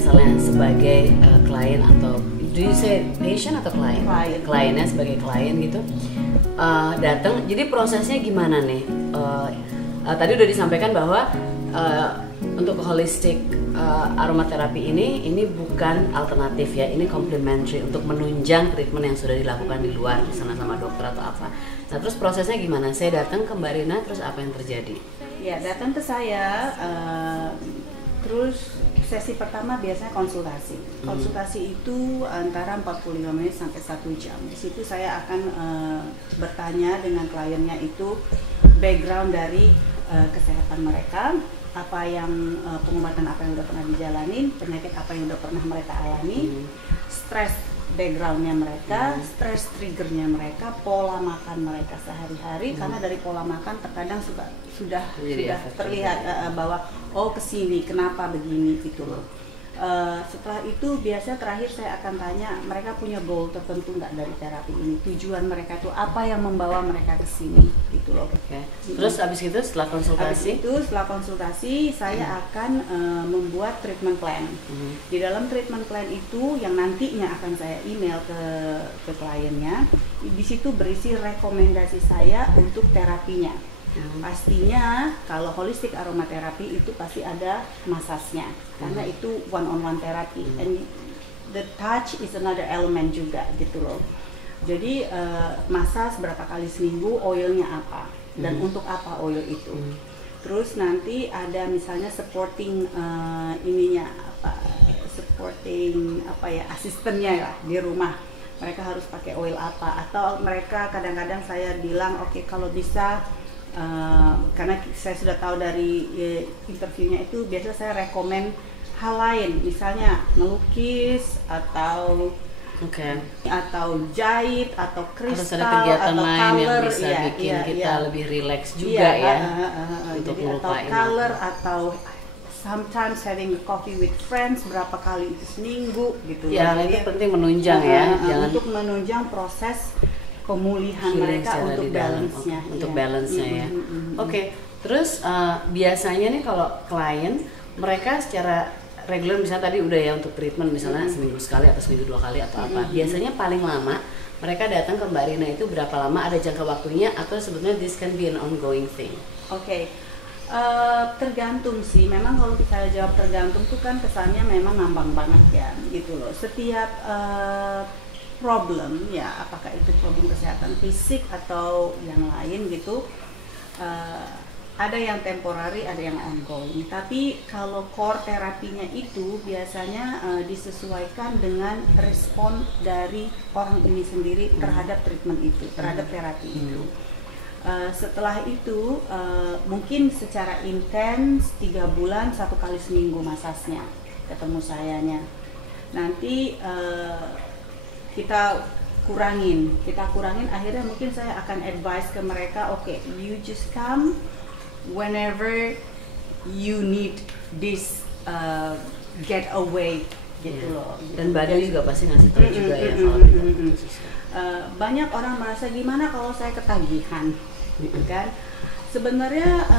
misalnya sebagai klien atau do you say patient atau klien? Kliennya sebagai klien gitu datang. Jadi prosesnya gimana nih? Tadi udah disampaikan bahwa untuk holistic aromaterapi ini bukan alternatif ya, ini complementary untuk menunjang treatment yang sudah dilakukan di luar di sana sama dokter atau apa. Nah terus prosesnya gimana? Saya datang ke Mbak Rina, terus apa yang terjadi? Ya datang ke saya, terus sesi pertama biasanya konsultasi. Konsultasi itu antara 45 menit sampai 1 jam. Di situ saya akan bertanya dengan kliennya itu background dari kesehatan mereka, apa yang pengobatan apa yang udah pernah dijalanin, penyakit apa yang udah pernah mereka alami, stres backgroundnya mereka, stres triggernya mereka, pola makan mereka sehari-hari, karena dari pola makan terkadang sudah terlihat bahwa oh kesini kenapa begini gitu loh. Setelah itu biasanya terakhir saya akan tanya mereka punya goal tertentu nggak dari terapi ini, tujuan mereka tuh apa yang membawa mereka ke sini gitu loh. Okay. Terus abis itu setelah konsultasi saya akan membuat treatment plan. Di dalam treatment plan itu yang nantinya akan saya email ke kliennya, di situ berisi rekomendasi saya untuk terapinya. Pastinya kalau holistic aromaterapi itu pasti ada masasnya, karena itu one on one terapi, and the touch is another element juga gitu loh. Jadi masas berapa kali seminggu, oilnya apa dan untuk apa oil itu. Terus nanti ada misalnya supporting asistennya ya di rumah, mereka harus pakai oil apa, atau mereka kadang-kadang saya bilang oke, kalau bisa karena saya sudah tahu dari interviewnya itu biasa saya rekomen hal lain, misalnya melukis atau jahit atau kristal atau lain yang bisa bikin kita lebih relax juga untuk atau melupain color atau sometimes having coffee with friends berapa kali itu seminggu gitu ya. Itu penting menunjang jangan untuk menunjang proses pemulihan mereka untuk balance-nya. Untuk balance-nya ya. Oke. Terus biasanya nih kalau klien mereka secara reguler misalnya tadi udah ya untuk treatment misalnya seminggu sekali atau seminggu 2 kali atau apa. Biasanya paling lama mereka datang ke Mbak Rina itu berapa lama? Ada jangka waktunya atau sebetulnya this can be an ongoing thing? Oke. Tergantung sih. Memang kalau kita jawab tergantung tuh kan kesannya memang ngambang banget ya gitu loh. Setiap problem ya, apakah itu problem kesehatan fisik atau yang lain gitu, ada yang temporary, ada yang ongoing. Tapi kalau core terapinya itu biasanya disesuaikan dengan respon dari orang ini sendiri terhadap treatment itu, terhadap terapi itu. Setelah itu mungkin secara intens 3 bulan 1 kali seminggu masasnya ketemu sayanya. Nanti kita kurangin, akhirnya mungkin saya akan advise ke mereka, oke, you just come whenever you need this getaway gitu loh. Dan badan juga pasti ngasih tahu juga ya kalau banyak orang merasa gimana kalau saya ketagihan, kan? Sebenarnya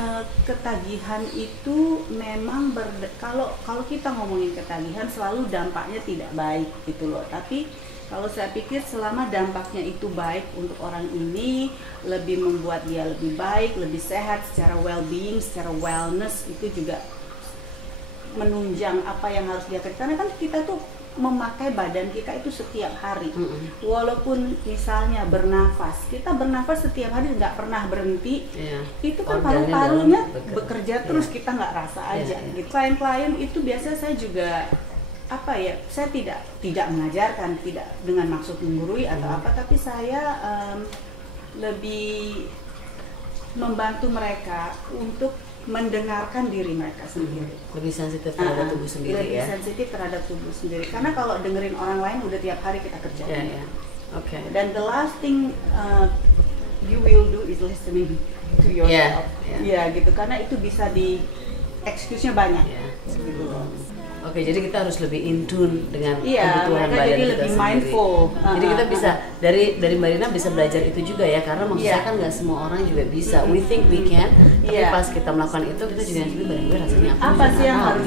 ketagihan itu memang kalau kita ngomongin ketagihan selalu dampaknya tidak baik gitu loh. Tapi kalau saya pikir selama dampaknya itu baik untuk orang ini, lebih membuat dia lebih baik, lebih sehat secara well-being, secara wellness, itu juga menunjang apa yang harus dia kerjakan. Karena kan kita tuh memakai badan kita itu setiap hari. Walaupun misalnya bernafas, kita bernafas setiap hari nggak pernah berhenti. Itu kan paru-parunya bekerja terus, kita nggak rasa aja. Gitu. Klien-klien itu biasa saya juga saya tidak mengajarkan, tidak dengan maksud menggurui atau apa, tapi saya lebih membantu mereka untuk mendengarkan diri mereka sendiri. Lebih sensitif terhadap tubuh sendiri lebih sensitif terhadap tubuh sendiri. Karena kalau dengerin orang lain udah tiap hari kita kerjain. Dan the last thing you will do is listening to yourself. Gitu. Karena itu bisa excuse-nya banyak. Gitu. Oke, jadi kita harus lebih in tune dengan kebutuhan badan jadi kita lebih sendiri. Mindful. Jadi kita bisa dari Mbak Rina bisa belajar itu juga ya, karena maksudnya kan nggak semua orang juga bisa. We think we can, tapi pas kita melakukan itu kita juga sendiri badan gue rasanya apa sih yang harus